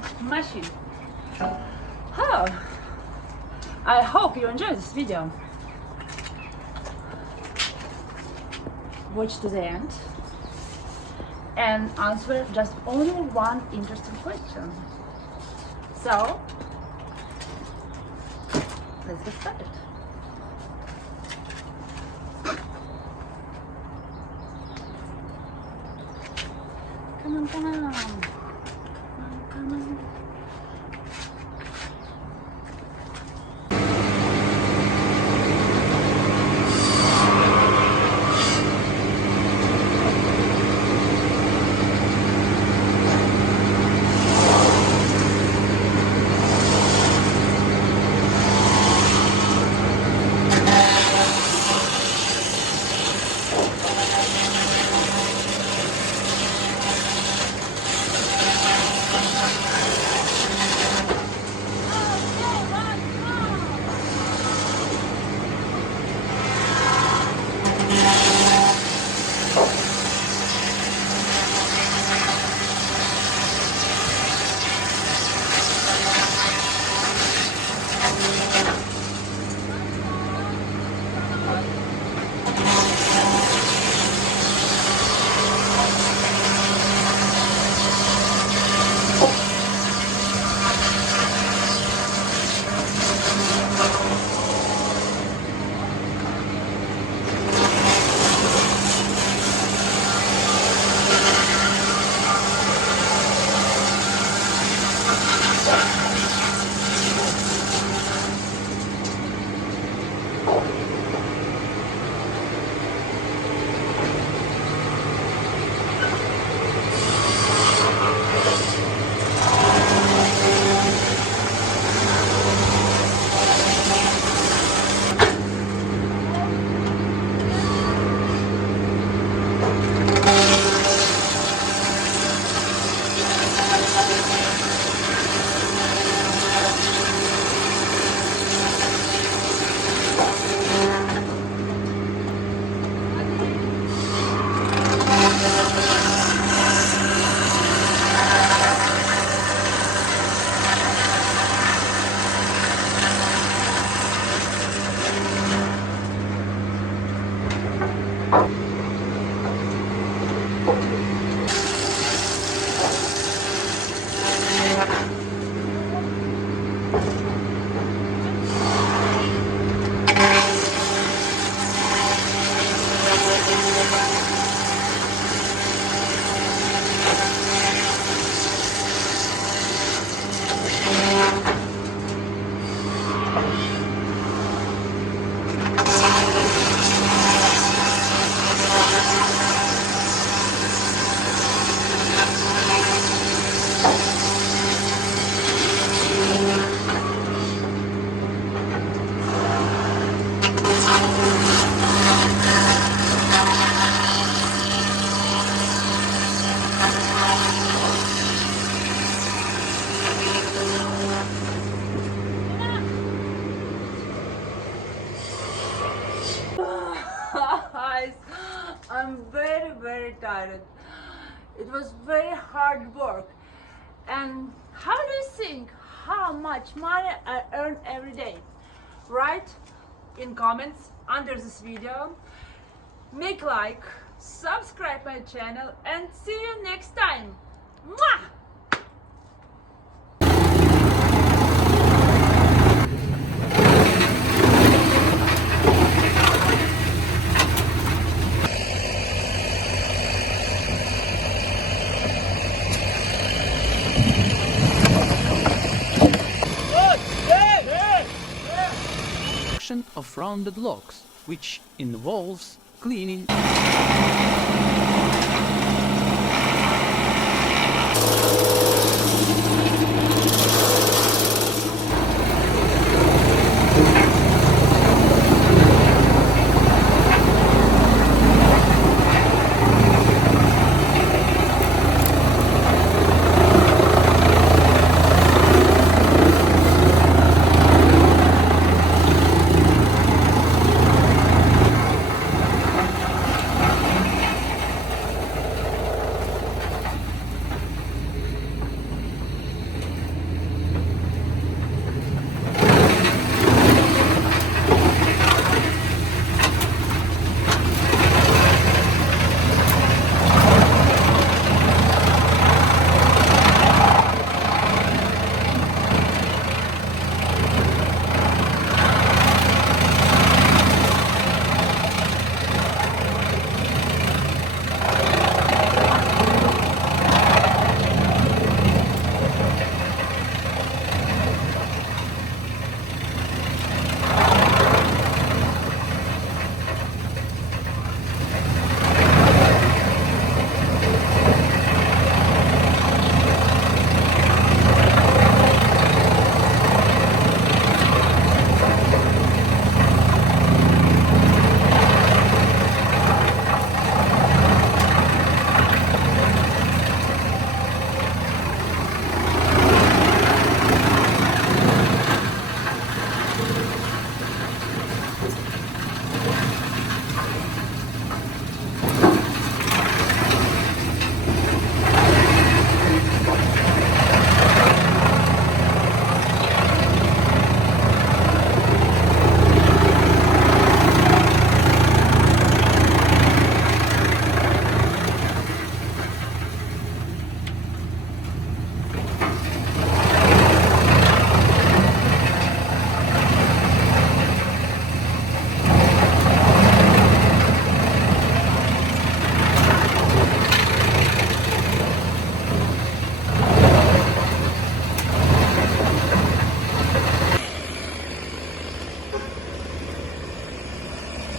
washing machine. Oh, I hope you enjoyed this video. Watch to the end and answer just only one interesting question. So, let's get started. Come on, come on. Come on. Guys, I'm very tired. It was very hard work. And how do you think how much money I earn every day? Write in comments under this video. Make like, subscribe my channel, and see you next time. Mwah! Of rounded logs, which involves cleaning.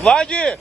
Владик!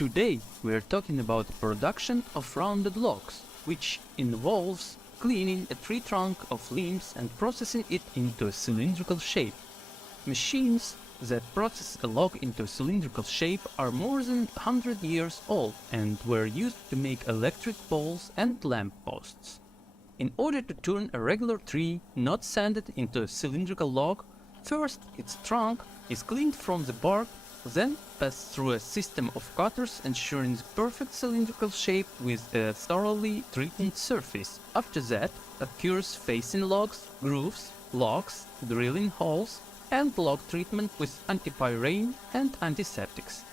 Today we are talking about production of rounded logs, which involves cleaning a tree trunk of limbs and processing it into a cylindrical shape. Machines that process a log into a cylindrical shape are more than 100 years old and were used to make electric poles and lamp posts. In order to turn a regular tree not sanded into a cylindrical log, first its trunk is cleaned from the bark, then passed through a system of cutters ensuring the perfect cylindrical shape with a thoroughly treated surface. After that occurs facing logs, grooves, locks, drilling holes, and log treatment with antipyrene and antiseptics.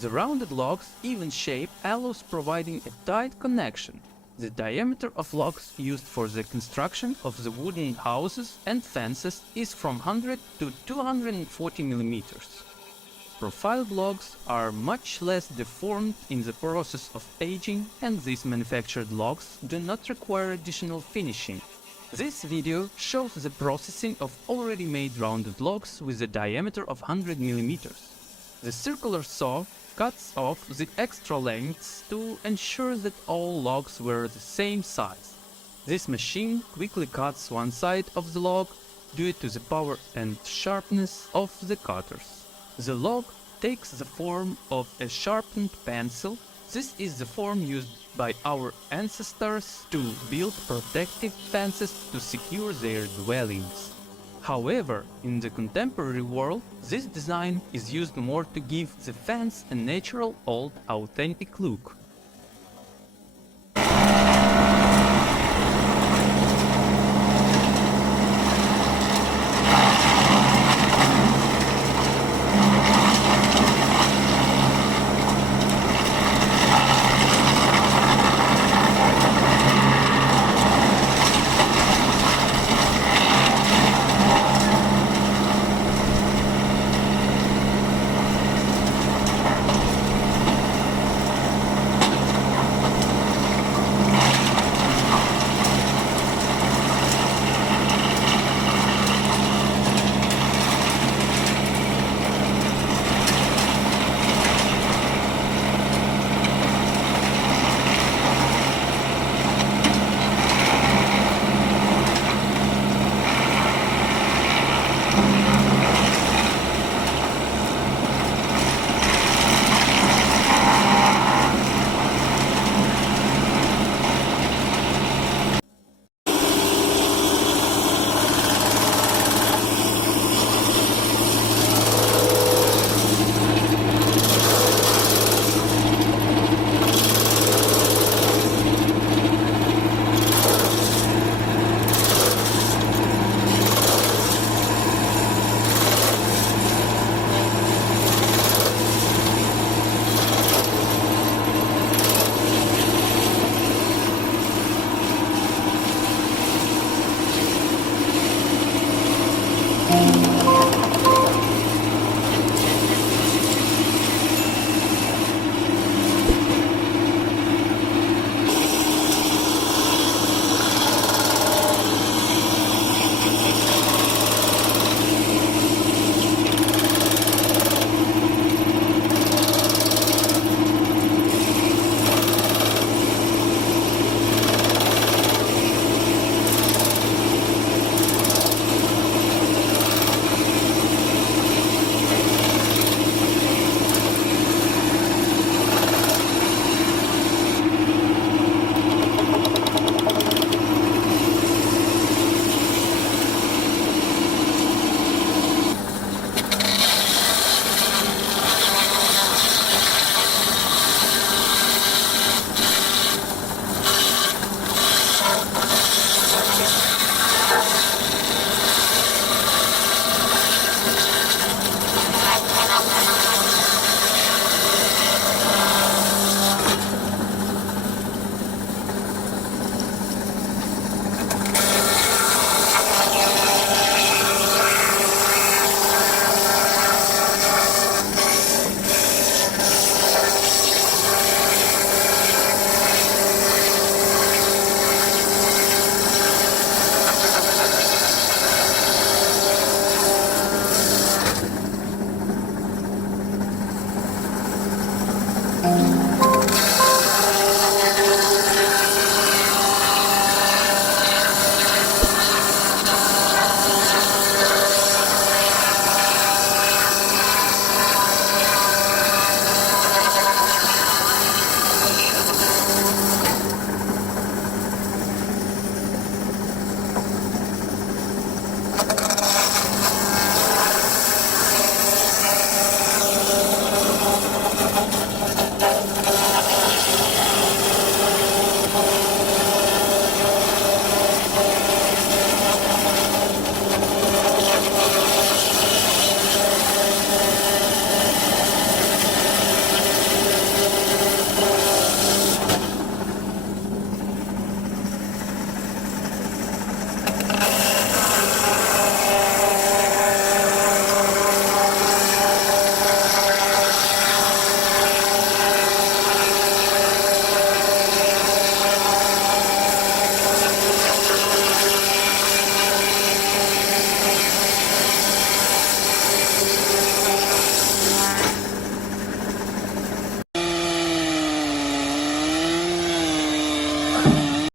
The rounded log's even shape allows providing a tight connection. The diameter of logs used for the construction of the wooden houses and fences is from 100 to 240 millimeters. Profiled logs are much less deformed in the process of aging, and these manufactured logs do not require additional finishing. This video shows the processing of already made rounded logs with a diameter of 100 millimeters. The circular saw cuts off the extra lengths to ensure that all logs were the same size. This machine quickly cuts one side of the log due to the power and sharpness of the cutters. The log takes the form of a sharpened pencil. This is the form used by our ancestors to build protective fences to secure their dwellings. However, in the contemporary world, this design is used more to give the fence a natural, old, authentic look.